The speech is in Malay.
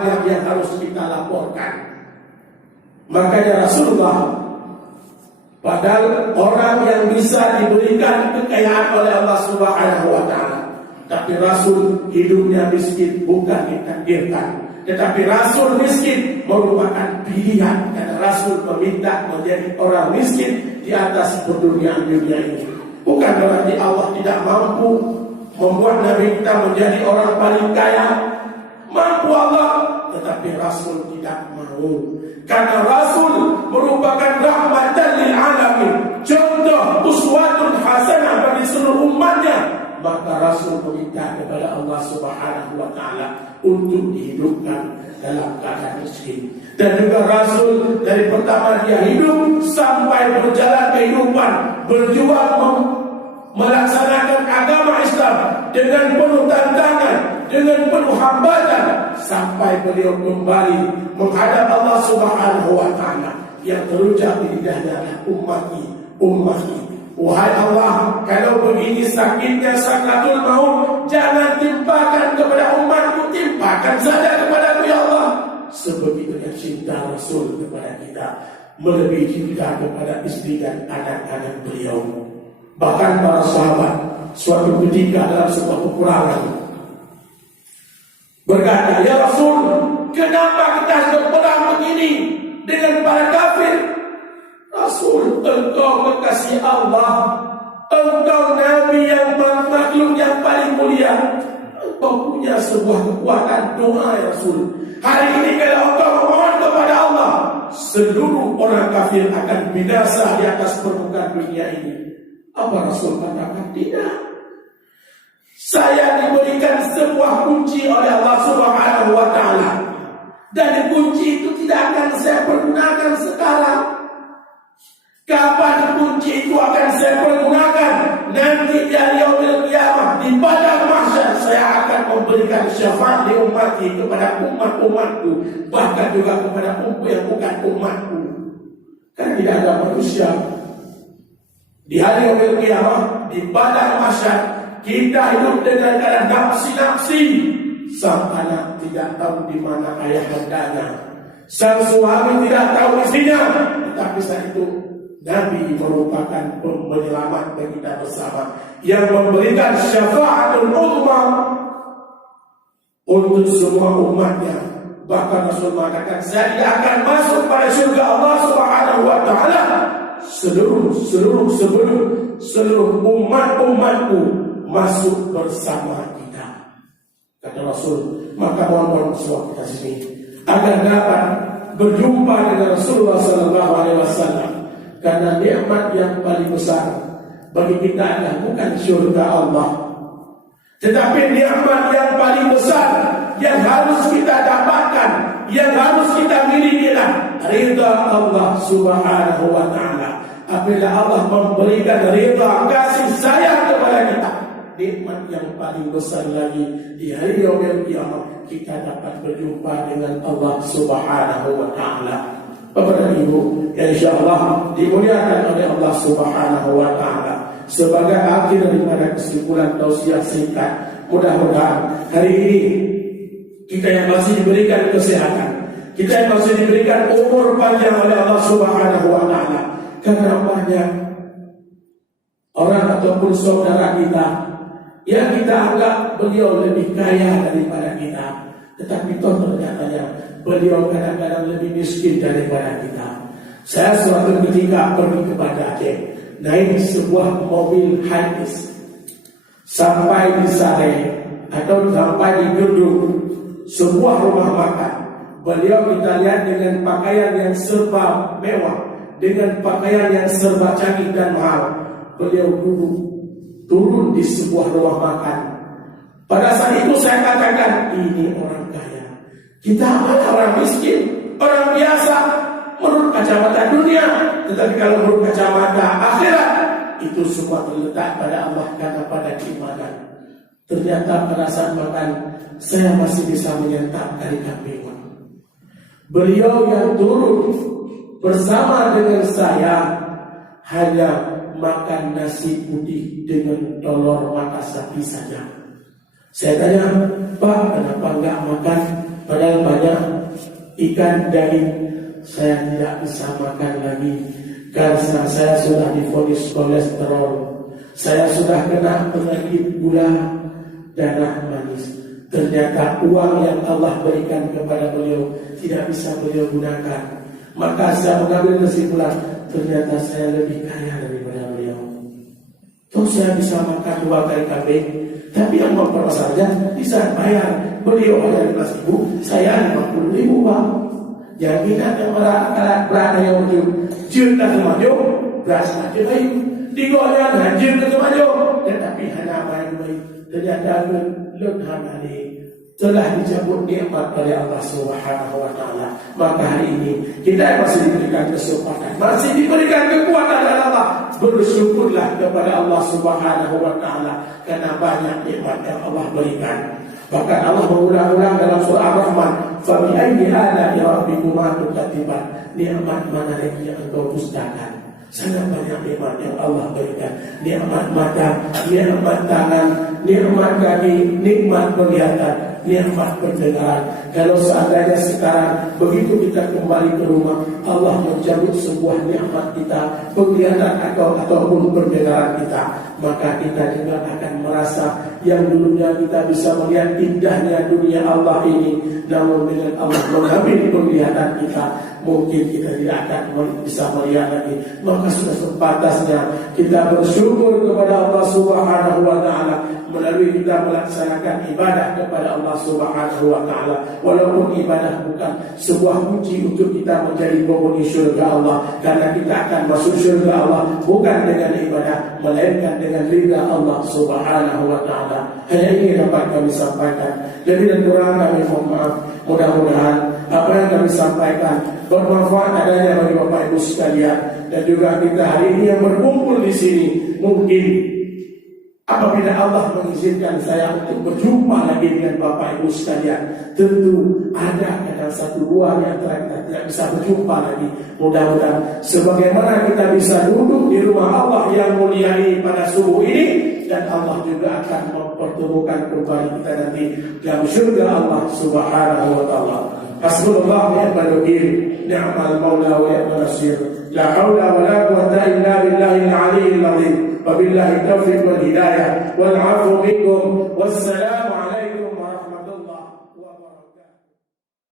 yang harus kita laporkan. Makanya Rasulullah, padahal orang yang bisa diberikan kekayaan oleh Allah Subhanahu wa Ta'ala, tapi Rasul hidupnya miskin bukan ditakdirkan, tetapi Rasul miskin merupakan pilihan, karena Rasul meminta menjadi orang miskin di atas dunia ini. Bukan berarti Allah tidak mampu membuat Nabi kita menjadi orang paling kaya. Mampu Allah, tetapi Rasul tidak mau, karena Rasul merupakan rahmatan lil alamin, contoh uswatun hasanah bagi seluruh umatnya. Maka Rasul meminta kepada Allah Subhanahu wa Ta'ala untuk dihidupkan dalam keadaan miskin. Dan juga Rasul dari pertama dia hidup sampai berjalan kehidupan, berjuang melaksanakan agama Islam dengan penuh tantangan, dengan penuh hambatan, sampai beliau kembali menghadap Allah Subhanahu wa Ta'ala. Yang terucap di lidahnya adalah ummati, ummati. Wahai Allah, kalau begini sakitnya sakratul maut, jangan timpakan kepada umatku, timpakan saja kepada ya Allah. Sebegitunya cinta Rasul kepada kita, melebihi cinta kepada istri dan anak-anak beliau. Bahkan para sahabat suatu ketika dalam sebuah peperangan berkata, ya Rasul, kenapa kita harus berperang begini dengan para kafir? Rasul, engkau kekasih Allah, engkau Nabi yang makhluk yang paling mulia, engkau punya sebuah kekuatan doa ya Rasul. Hari ini kalau engkau memohon kepada Allah, seluruh orang kafir akan binasa di atas permukaan dunia ini. Apa Rasul katakan? Tidak. Saya diberikan sebuah kunci oleh Allah Subhanahu wa Ta'ala, dan kunci itu tidak akan saya pergunakan sekarang. Kapan kunci itu akan saya pergunakan? Nanti di yaumil qiyamah, di padang mahsyar, saya akan memberikan syafaat di umatku kepada umat-umatku, bahkan juga kepada umat yang bukan umatku. Kan tidak ada manusia di hari yaumil qiyamah, di padang mahsyar, kita hidup dengan keadaan nafsi-nafsi. Sang anak tidak tahu di mana ayah hendaknya, sang suami tidak tahu istrinya, tetapi saat itu Nabi merupakan penyelamat bagi kita bersama, yang memberikan syafaatul uzma untuk semua umatnya. Bahkan Rasul mengatakan, saya tidak akan masuk pada surga Allah Subhanahu wa Ta'ala seluruh umatku masuk bersama kita, kata Rasul. Maka mohon semua kita sini agar dapat berjumpa dengan Rasulullah Sallallahu Alaihi Wasallam. Karena nikmat yang paling besar bagi kita adalah bukan syurga Allah, tetapi nikmat yang paling besar yang harus kita dapatkan, yang harus kita miliki adalah ridha Allah Subhanahu wa Ta'ala. Apabila Allah memberikan ridha, kasih sayang kepada kita, nikmat yang paling besar lagi di hari yaumil qiyamah, kita dapat berjumpa dengan Allah Subhanahu wa Ta'ala. Bapak dan Ibu, insyaallah dimuliakan oleh Allah Subhanahu wa Ta'ala. Sebagai akhir daripada kesimpulan tausiah singkat, mudah-mudahan hari ini kita yang masih diberikan kesehatan, kita yang masih diberikan umur panjang oleh Allah Subhanahu wa Ta'ala, karena banyak orang ataupun saudara kita yang kita anggap beliau lebih kaya daripada kita, tetapi toh ternyata beliau kadang-kadang lebih miskin daripada kita. Saya suatu ketika pergi ke Banda Aceh, naik sebuah mobil Hiace sampai di Sare atau sampai di gedung sebuah rumah makan. Beliau kita lihat dengan pakaian yang serba mewah, dengan pakaian yang serba canggih dan mahal. Beliau duduk turun di sebuah rumah makan. Pada saat itu saya katakan, ini orang kaya. Kita adalah orang miskin, orang biasa menurut kacamata dunia, tetapi kalau menurut kacamata akhirat, itu semua terletak pada Allah karena pada keimanan. Ternyata pada saat makan, saya masih bisa menyantap dari kambing. Beliau yang turun bersama dengan saya hanya makan nasi putih dengan telur mata sapi saja. Saya tanya, Pak, kenapa enggak makan? Padahal banyak ikan daging saya tidak bisa makan lagi karena saya sudah divonis kolesterol, saya sudah kena penyakit gula darah manis. Ternyata uang yang Allah berikan kepada beliau tidak bisa beliau gunakan. Maka saya mengambil kesimpulan, ternyata saya lebih kaya daripada beliau. Toh saya bisa makan 2 kali kambing, tapi yang mempermasalahkan bisa bayar. Beliau hanya 15.000, saya 50.000 bang. Yang ingat yang berada yang jin dan semaju, beras aja baik. Digoyang hancur ke semaju, tetapi hanya baik-baik. Ternyata lenhan hari telah dicabut nikmat oleh Allah Subhanahu wa taala. Maka hari ini kita masih diberikan kesempatan, masih diberikan kekuatan oleh Allah. Bersyukurlah kepada Allah Subhanahu wa taala karena banyak nikmat yang Allah berikan. Bahkan Allah mengulang-ulang dalam surah Ar-Rahman, "Fa bi ayyi ala'i rabbikuma tukadziban?" Nikmat mana lagi yang engkau dustakan? Sangat banyak nikmat yang Allah berikan. Nikmat mata, nikmat tangan, nikmat kaki, nikmat penglihatan, nikmat pendengaran. Kalau seandainya sekarang begitu kita kembali ke rumah, Allah mencabut sebuah nikmat kita, penglihatan ataupun pendengaran kita, maka kita juga akan merasa yang dulunya kita bisa melihat indahnya dunia Allah ini, namun dengan Allah mengambil penglihatan kita, mungkin kita tidak akan bisa melihat lagi. Maka sudah sepantasnya kita bersyukur kepada Allah Subhanahu wa taala melalui kita melaksanakan ibadah kepada Allah Subhanahu wa taala. Walaupun ibadah bukan sebuah kunci untuk kita menjadi penghuni syurga Allah, karena kita akan masuk syurga Allah bukan dengan ibadah, melainkan dengan ridha Allah Subhanahu wa taala. Hanya ini dapat kami sampaikan. Lebih dan kurang kami mohon maaf. Mudah-mudahan apa yang kami sampaikan bermanfaat adanya bagi Bapak Ibu sekalian, dan juga kita hari ini yang berkumpul di sini, mungkin apabila Allah mengizinkan saya untuk berjumpa lagi dengan Bapak Ibu sekalian, tentu ada kadang 1-2 yang kita tidak bisa berjumpa lagi. Mudah-mudahan sebagaimana kita bisa duduk di rumah Allah yang mulia ini pada subuh ini, dan Allah juga akan mempertemukan kembali kita nanti dalam syurga Allah Subhanahu wa taala. Hasbunallah wa ni'mal wakil, ni'mal maula wa ni'mal nasir. La haula wa la quwwata illa billahil aliyyil azim. Wabillahi taufiq wal hidayah wal 'afwu minkum. Wassalamu